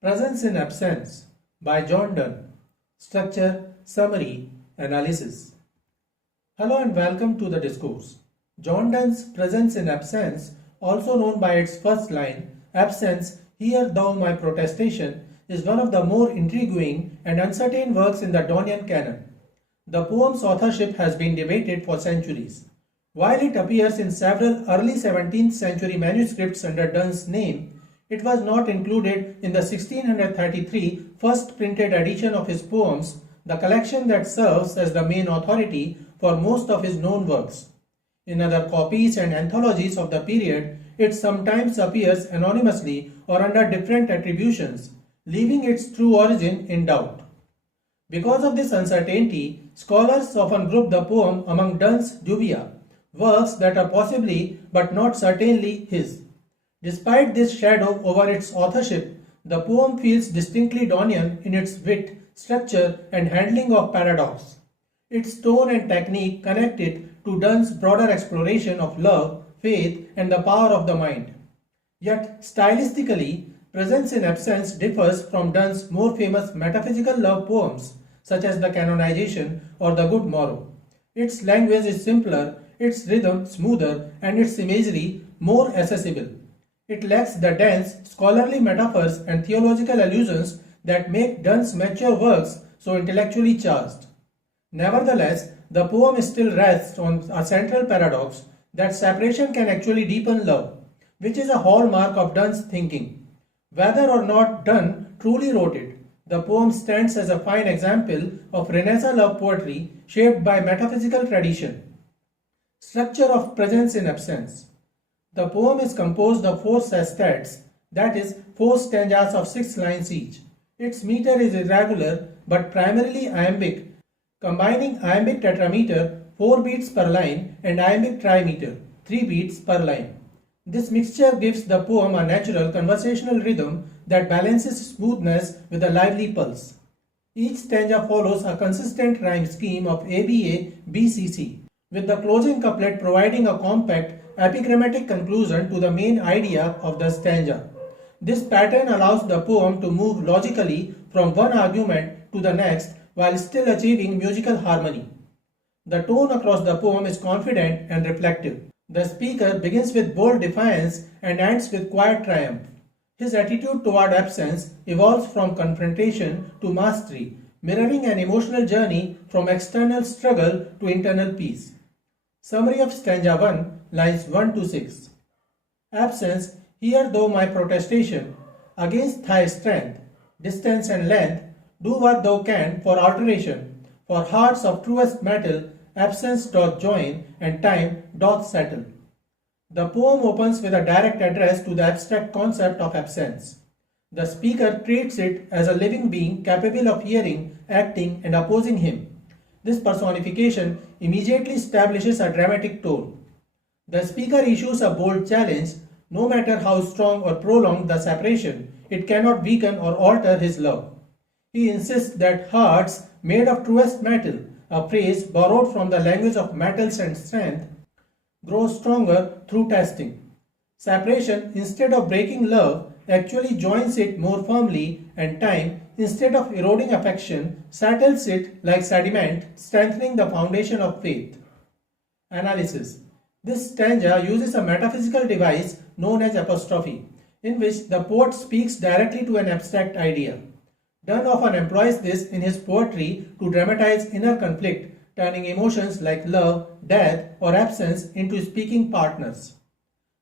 Presence in Absence by John Donne. Structure, Summary, Analysis. Hello and welcome to the discourse. John Donne's Presence in Absence, also known by its first line, Absence, hear thou my protestation, is one of the more intriguing and uncertain works in the Donnean canon. The poem's authorship has been debated for centuries. While it appears in several early 17th century manuscripts under Donne's name, it was not included in the 1633 first printed edition of his poems, the collection that serves as the main authority for most of his known works. In other copies and anthologies of the period, it sometimes appears anonymously or under different attributions, leaving its true origin in doubt. Because of this uncertainty, scholars often group the poem among Donne's dubia, works that are possibly but not certainly his. Despite this shadow over its authorship, the poem feels distinctly Donnean in its wit, structure, and handling of paradox. Its tone and technique connect it to Donne's broader exploration of love, faith, and the power of the mind. Yet, stylistically, Presence in Absence differs from Donne's more famous metaphysical love poems, such as The Canonization or The Good Morrow. Its language is simpler, its rhythm smoother, and its imagery more accessible. It lacks the dense, scholarly metaphors and theological allusions that make Donne's mature works so intellectually charged. Nevertheless, the poem still rests on a central paradox that separation can actually deepen love, which is a hallmark of Donne's thinking. Whether or not Donne truly wrote it, the poem stands as a fine example of Renaissance love poetry shaped by metaphysical tradition. Structure of Presence in Absence. The poem is composed of 4 sestets, that is, 4 stanzas of 6 lines each. Its meter is irregular but primarily iambic, combining iambic tetrameter 4 beats per line and iambic trimeter 3 beats per line. This mixture gives the poem a natural conversational rhythm that balances smoothness with a lively pulse. Each stanza follows a consistent rhyme scheme of ABA BCC, with the closing couplet providing a compact epigrammatic conclusion to the main idea of the stanza. This pattern allows the poem to move logically from one argument to the next while still achieving musical harmony. The tone across the poem is confident and reflective. The speaker begins with bold defiance and ends with quiet triumph. His attitude toward absence evolves from confrontation to mastery, mirroring an emotional journey from external struggle to internal peace. Summary of stanza 1, lines 1 to 6. Absence, hear thou my protestation, against thy strength, distance and length, do what thou can for alteration, for hearts of truest metal, absence doth join and time doth settle. The poem opens with a direct address to the abstract concept of absence. The speaker treats it as a living being capable of hearing, acting, and opposing him. This personification immediately establishes a dramatic tone. The speaker issues a bold challenge: no matter how strong or prolonged the separation, it cannot weaken or alter his love. He insists that hearts made of truest metal, a phrase borrowed from the language of metals and strength, grow stronger through testing. Separation, instead of breaking love, actually joins it more firmly, and time, instead of eroding affection, settles it like sediment, strengthening the foundation of faith. Analysis. This stanza uses a metaphysical device known as apostrophe, in which the poet speaks directly to an abstract idea. Donne often employs this in his poetry to dramatize inner conflict, turning emotions like love, death, or absence into speaking partners.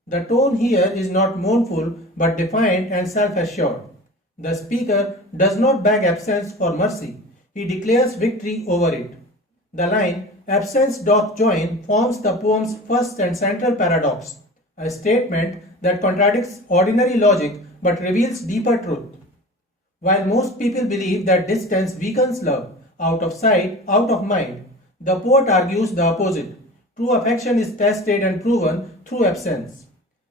The tone here is not mournful but defiant and self-assured. The speaker does not beg absence for mercy, he declares victory over it. The line, absence doth join, forms the poem's first and central paradox, a statement that contradicts ordinary logic but reveals deeper truth. While most people believe that distance weakens love, out of sight, out of mind, the poet argues the opposite. True affection is tested and proven through absence.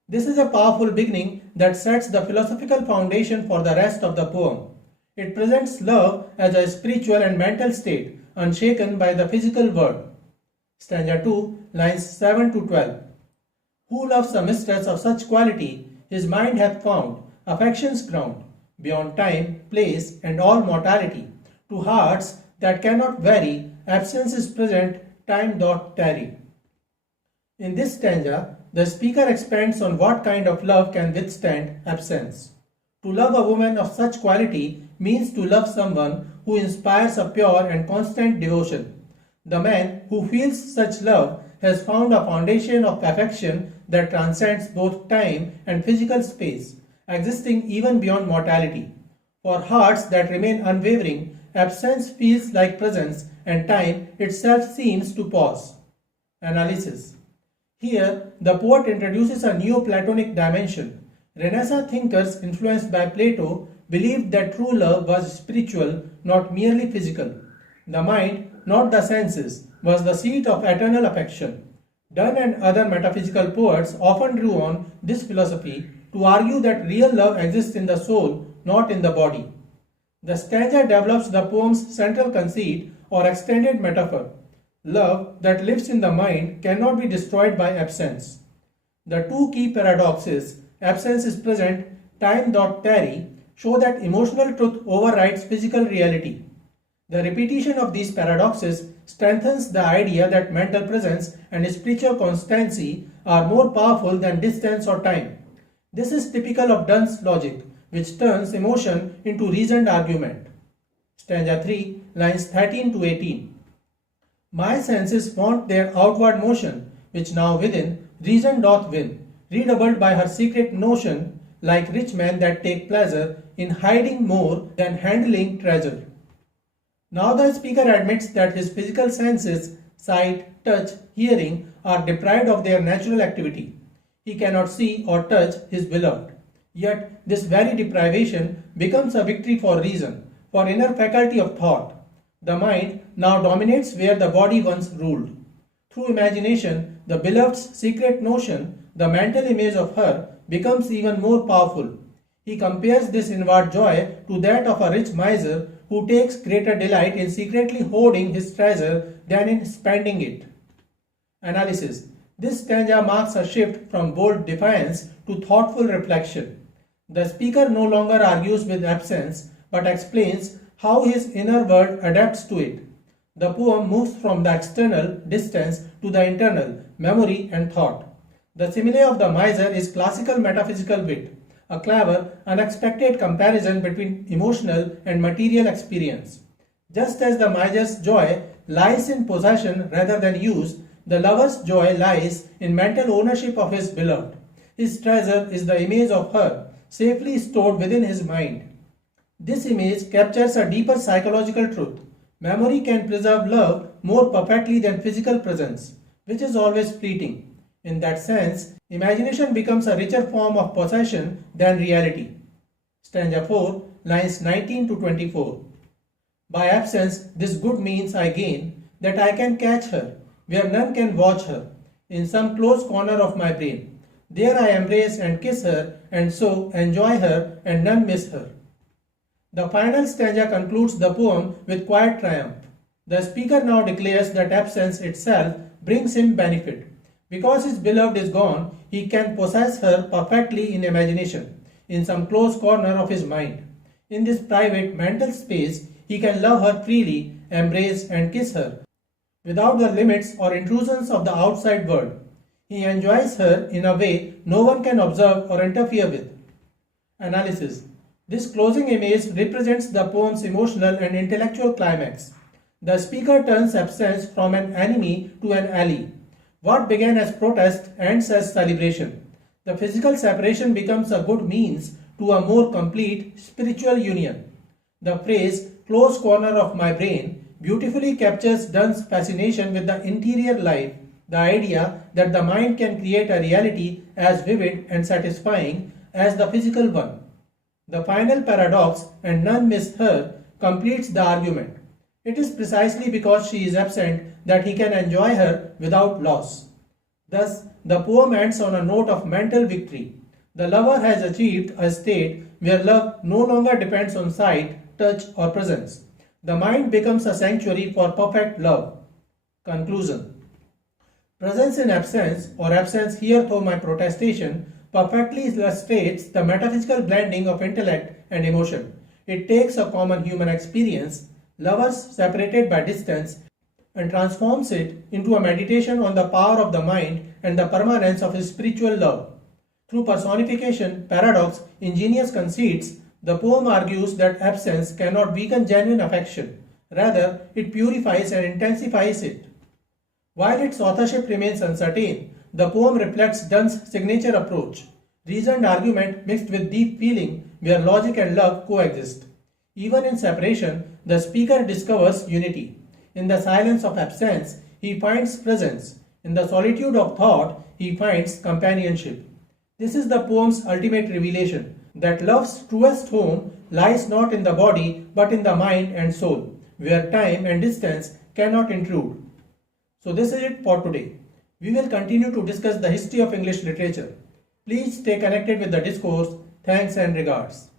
This is a powerful beginning that sets the philosophical foundation for the rest of the poem. It presents love as a spiritual and mental state, unshaken by the physical world. Stanza 2, lines 7 to 12. Who loves a mistress of such quality, his mind hath found affection's ground. beyond time, place, and all mortality. To hearts that cannot vary, absence is present, time doth tarry. In this stanza, the speaker expands on what kind of love can withstand absence. To love a woman of such quality means to love someone who inspires a pure and constant devotion. The man who feels such love has found a foundation of affection that transcends both time and physical space, existing even beyond mortality. For hearts that remain unwavering, absence feels like presence and time itself seems to pause. Analysis. Here, the poet introduces a Neoplatonic dimension. Renaissance thinkers influenced by Plato believed that true love was spiritual, not merely physical. The mind, not the senses, was the seat of eternal affection. Donne and other metaphysical poets often drew on this philosophy to argue that real love exists in the soul, not in the body. The stanza develops the poem's central conceit or extended metaphor. Love that lives in the mind cannot be destroyed by absence. The two key paradoxes, absence is present, time doth tarry, show that emotional truth overrides physical reality. The repetition of these paradoxes strengthens the idea that mental presence and spiritual constancy are more powerful than distance or time. This is typical of Donne's logic, which turns emotion into reasoned argument. Stanza 3, lines 13 to 18. My senses want their outward motion, which now within reason doth win, redoubled by her secret notion, like rich men that take pleasure in hiding more than handling treasure. Now the speaker admits that his physical senses, sight, touch, hearing, are deprived of their natural activity. He cannot see or touch his beloved. Yet this very deprivation becomes a victory for reason, for inner faculty of thought. The mind now dominates where the body once ruled. Through imagination, the beloved's secret notion, the mental image of her, becomes even more powerful. He compares this inward joy to that of a rich miser who takes greater delight in secretly hoarding his treasure than in spending it. Analysis. This stanza marks a shift from bold defiance to thoughtful reflection. The speaker no longer argues with absence but explains how his inner world adapts to it. The poem moves from the external distance to the internal memory and thought. The simile of the miser is classical metaphysical wit, a clever, unexpected comparison between emotional and material experience. Just as the miser's joy lies in possession rather than use, the lover's joy lies in mental ownership of his beloved. His treasure is the image of her, safely stored within his mind. This image captures a deeper psychological truth. Memory can preserve love more perfectly than physical presence, which is always fleeting. In that sense, imagination becomes a richer form of possession than reality. Stanza 4, lines 19 to 24. By absence, this good means I gain, that I can catch her, where none can watch her, in some close corner of my brain. There I embrace and kiss her, and so enjoy her, and none miss her. The final stanza concludes the poem with quiet triumph. The speaker now declares that absence itself brings him benefit. Because his beloved is gone, he can possess her perfectly in imagination, in some close corner of his mind. In this private mental space, he can love her freely, embrace and kiss her, without the limits or intrusions of the outside world. He enjoys her in a way no one can observe or interfere with. Analysis. This closing image represents the poem's emotional and intellectual climax. The speaker turns absence from an enemy to an ally. What began as protest ends as celebration. The physical separation becomes a good means to a more complete spiritual union. The phrase, close corner of my brain, beautifully captures Donne's fascination with the interior life, the idea that the mind can create a reality as vivid and satisfying as the physical one. The final paradox, and none miss her, completes the argument. It is precisely because she is absent that he can enjoy her without loss. Thus, the poem ends on a note of mental victory. The lover has achieved a state where love no longer depends on sight, touch, or presence. The mind becomes a sanctuary for perfect love. Conclusion. Presence in absence, or absence here through my protestation, perfectly illustrates the metaphysical blending of intellect and emotion. It takes a common human experience, lovers separated by distance, and transforms it into a meditation on the power of the mind and the permanence of his spiritual love. Through personification, paradox, ingenious conceits, the poem argues that absence cannot weaken genuine affection. Rather, it purifies and intensifies it. While its authorship remains uncertain, the poem reflects Donne's signature approach, reasoned argument mixed with deep feeling where logic and love coexist. Even in separation, the speaker discovers unity. In the silence of absence, he finds presence. In the solitude of thought, he finds companionship. This is the poem's ultimate revelation, that love's truest home lies not in the body but in the mind and soul, where time and distance cannot intrude. So this is it for today. We will continue to discuss the history of English literature. Please stay connected with the discourse. Thanks and regards.